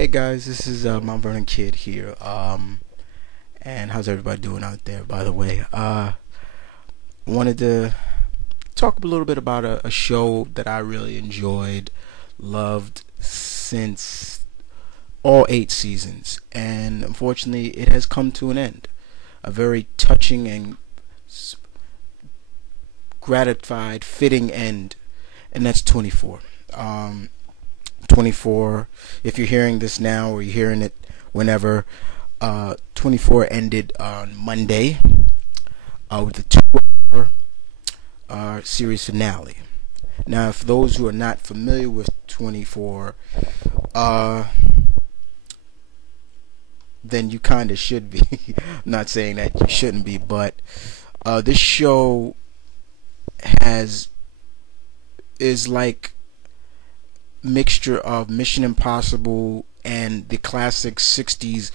Hey guys, this is Mount Vernon Kid here. And how's everybody doing out there? By the way, wanted to talk a little bit about a show that I really enjoyed, loved since all 8 seasons, and unfortunately, it has come to an end. A very touching and gratified, fitting end, and that's 24. 24, if you're hearing this now or you're hearing it whenever, 24 ended on Monday with the 2-hour series finale. Now, for those who are not familiar with 24, then you kind of should be. I'm not saying that you shouldn't be, but this show is like mixture of Mission Impossible and the classic 60s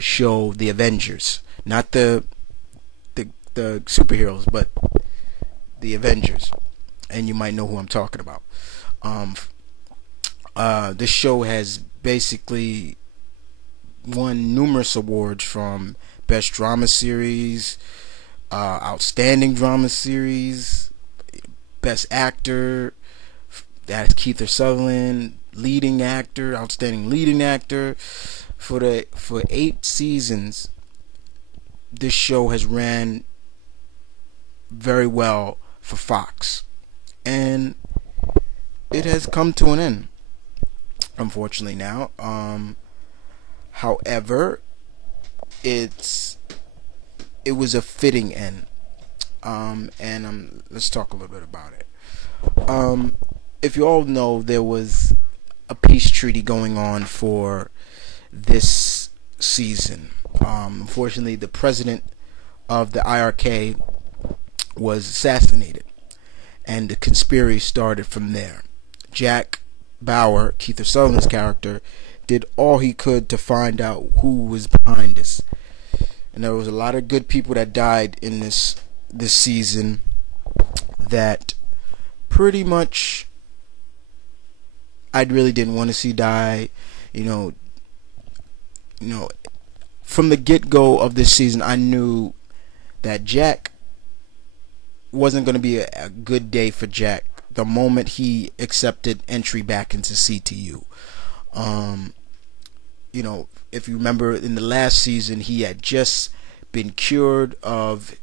show The Avengers. Not the superheroes, but The Avengers. And you might know who I'm talking about. This show has basically won numerous awards, from Best Drama Series, Outstanding Drama Series, Best Actor, that's Kiefer Sutherland, leading actor, outstanding leading actor. For 8 seasons, this show has ran very well for Fox, and it has come to an end, unfortunately now. However, it was a fitting end, and let's talk a little bit about it. If you all know, there was a peace treaty going on for this season. Unfortunately, the president of the IRK was assassinated, and the conspiracy started from there. Jack Bauer, Kiefer Sutherland's character, did all he could to find out who was behind this. And there was a lot of good people that died in this season that pretty much I really didn't want to see die. You know, from the get-go of this season, I knew that Jack wasn't going to be a good day for Jack the moment he accepted entry back into CTU. If you remember, in the last season, he had just been cured of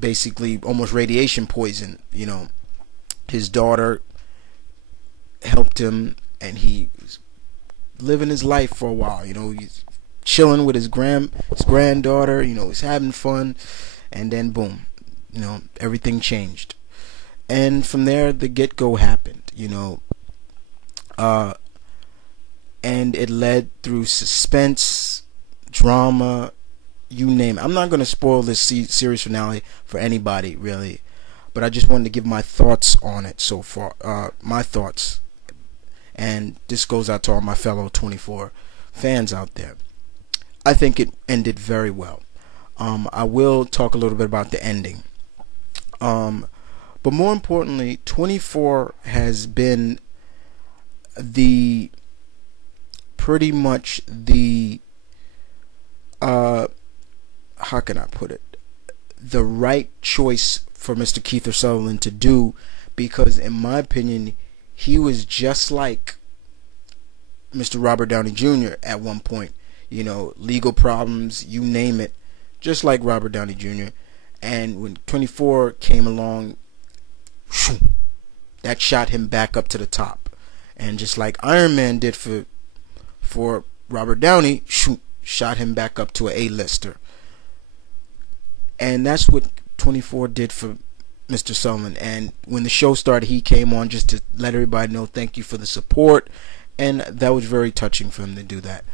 basically almost radiation poison. His daughter helped him, and he was living his life for a while. He's chilling with his granddaughter. He's having fun, and then boom, everything changed. And from there, the get-go happened. And it led through suspense, drama, you name it. I'm not going to spoil this series finale for anybody, really, but I just wanted to give my thoughts on it so far. My thoughts. And this goes out to all my fellow 24 fans out there. I think it ended very well. I will talk a little bit about the ending. But more importantly, 24 has been pretty much the how can I put it? The right choice for Mr. Kiefer Sutherland to do, because in my opinion, he was just like Mr. Robert Downey Jr. at one point. Legal problems, you name it, just like Robert Downey Jr. And when 24 came along, that shot him back up to the top. And just like Iron Man did for Robert Downey, shot him back up to an A-lister. And that's what 24 did for Mr. Sutherland. And when the show started, he came on just to let everybody know thank you for the support, and that was very touching for him to do that.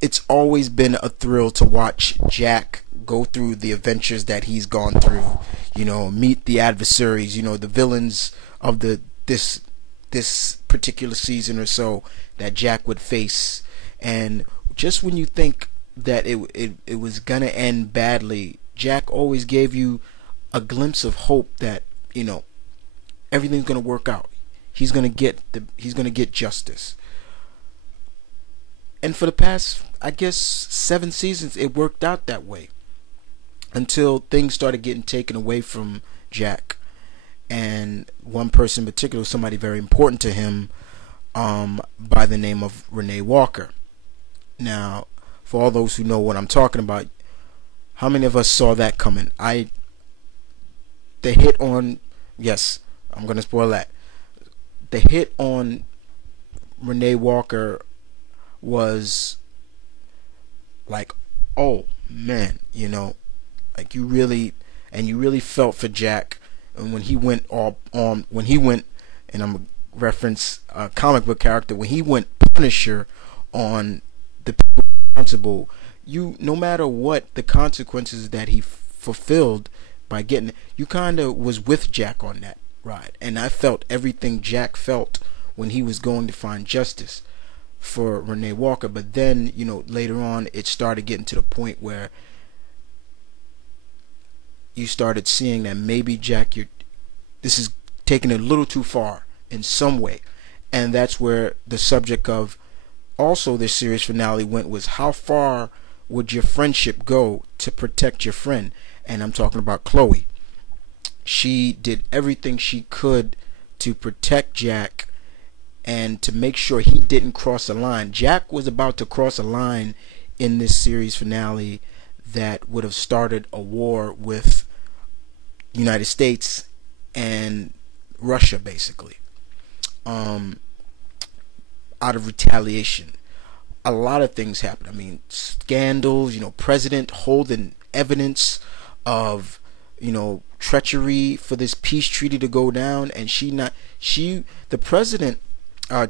It's always been a thrill to watch Jack go through the adventures that he's gone through. Meet the adversaries, the villains of this particular season or so that Jack would face. And just when you think that it was gonna end badly, Jack always gave you a glimpse of hope that everything's gonna work out. he's gonna get justice. And for the past, I guess, 7 seasons, it worked out that way until things started getting taken away from Jack. And one person in particular, somebody very important to him, by the name of Renee Walker. Now, for all those who know what I'm talking about, how many of us saw that coming? The hit on, yes, I'm gonna spoil that. The hit on Renee Walker was like, oh man, like you really felt for Jack. And when he went and I'm gonna reference a comic book character, when he went Punisher on the people responsible, no matter what the consequences that he fulfilled by getting, you kind of was with Jack on that ride. And I felt everything Jack felt when he was going to find justice for Renee Walker. But then, later on, it started getting to the point where you started seeing that maybe Jack, this is taking it a little too far in some way. And that's where the subject of also this series finale went, was how far would your friendship go to protect your friend? And I'm talking about Chloe. She did everything she could to protect Jack and to make sure he didn't cross a line. Jack was about to cross a line in this series finale that would have started a war with United States and Russia, basically, out of retaliation. A lot of things happened. I mean, scandals, president holding evidence of, treachery for this peace treaty to go down, and the president,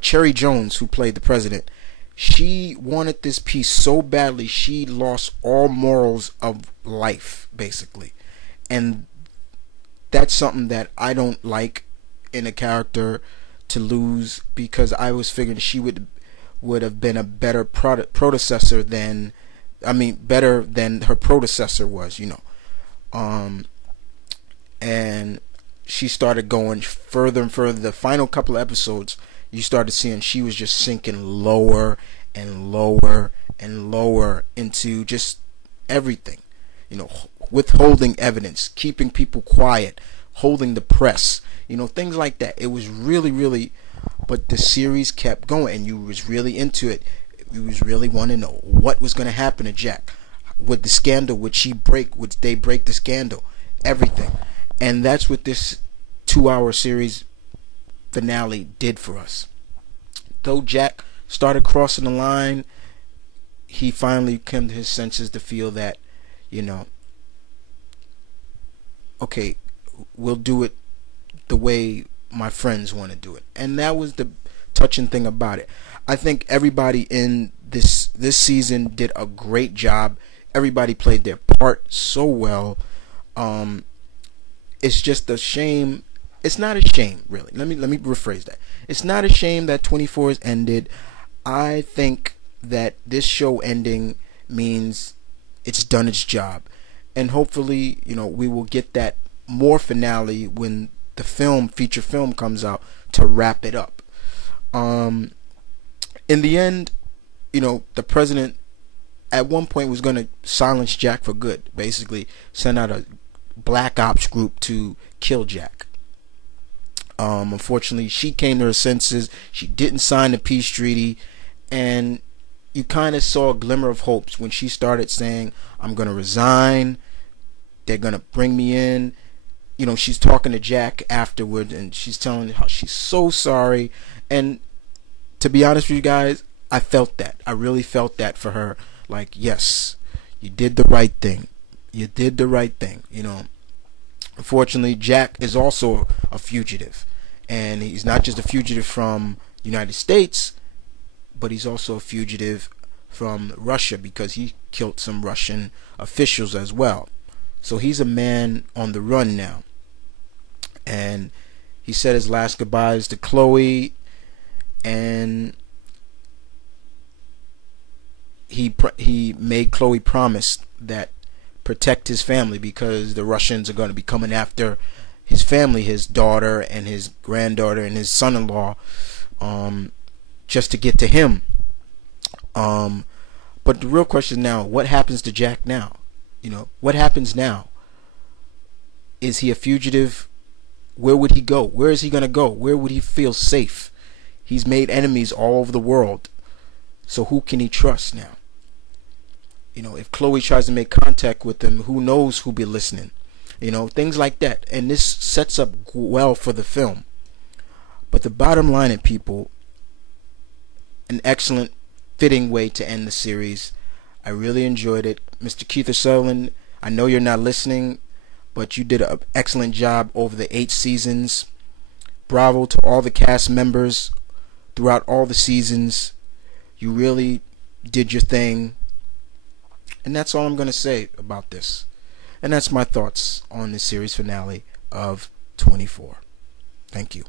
Cherry Jones, who played the president, she wanted this peace so badly she lost all morals of life, basically. And that's something that I don't like in a character to lose, because I was figuring she would have been a better predecessor than, better than her predecessor was, and she started going further and further. The final couple of episodes, you started seeing she was just sinking lower and lower and lower into just everything, withholding evidence, keeping people quiet, holding the press, things like that. It was really, really, but the series kept going, and you was really into it. You was really wanting to know what was going to happen to Jack. With the scandal, would they break the scandal? Everything. And that's what this 2-hour series finale did for us. Though Jack started crossing the line, he finally came to his senses to feel that, okay, we'll do it the way my friends want to do it. And that was the touching thing about it. I think everybody in this season did a great job. Everybody played their part so well. It's just a shame. It's not a shame, really. Let me rephrase that. It's not a shame that 24 has ended. I think that this show ending means it's done its job, and hopefully, we will get that more finale when the feature film comes out to wrap it up. In the end, the president at one point was going to silence Jack for good, basically send out a black ops group to kill Jack. Unfortunately, she came to her senses. She didn't sign the peace treaty, and you kind of saw a glimmer of hopes when she started saying, I'm going to resign, they're going to bring me in. She's talking to Jack afterward, and she's telling how she's so sorry. And to be honest with you guys, I felt that. I really felt that for her. Like, yes, you did the right thing. You did the right thing. Unfortunately, Jack is also a fugitive, and he's not just a fugitive from the United States, but he's also a fugitive from Russia, because he killed some Russian officials as well. So he's a man on the run now. And he said his last goodbyes to Chloe, and he made Chloe promise that protect his family, because the Russians are going to be coming after his family, his daughter and his granddaughter and his son-in-law, just to get to him. But the real question now, what happens to Jack now? What happens now? Is he a fugitive? Where would he go? Where is he going to go? Where would he feel safe? He's made enemies all over the world. So who can he trust now? If Chloe tries to make contact with him, who knows who'll be listening? Things like that. And this sets up well for the film. But the bottom line, people, an excellent, fitting way to end the series. I really enjoyed it. Mr. Kiefer Sutherland, I know you're not listening, but you did an excellent job over the 8 seasons. Bravo to all the cast members throughout all the seasons. You really did your thing. And that's all I'm going to say about this. And that's my thoughts on the series finale of 24. Thank you.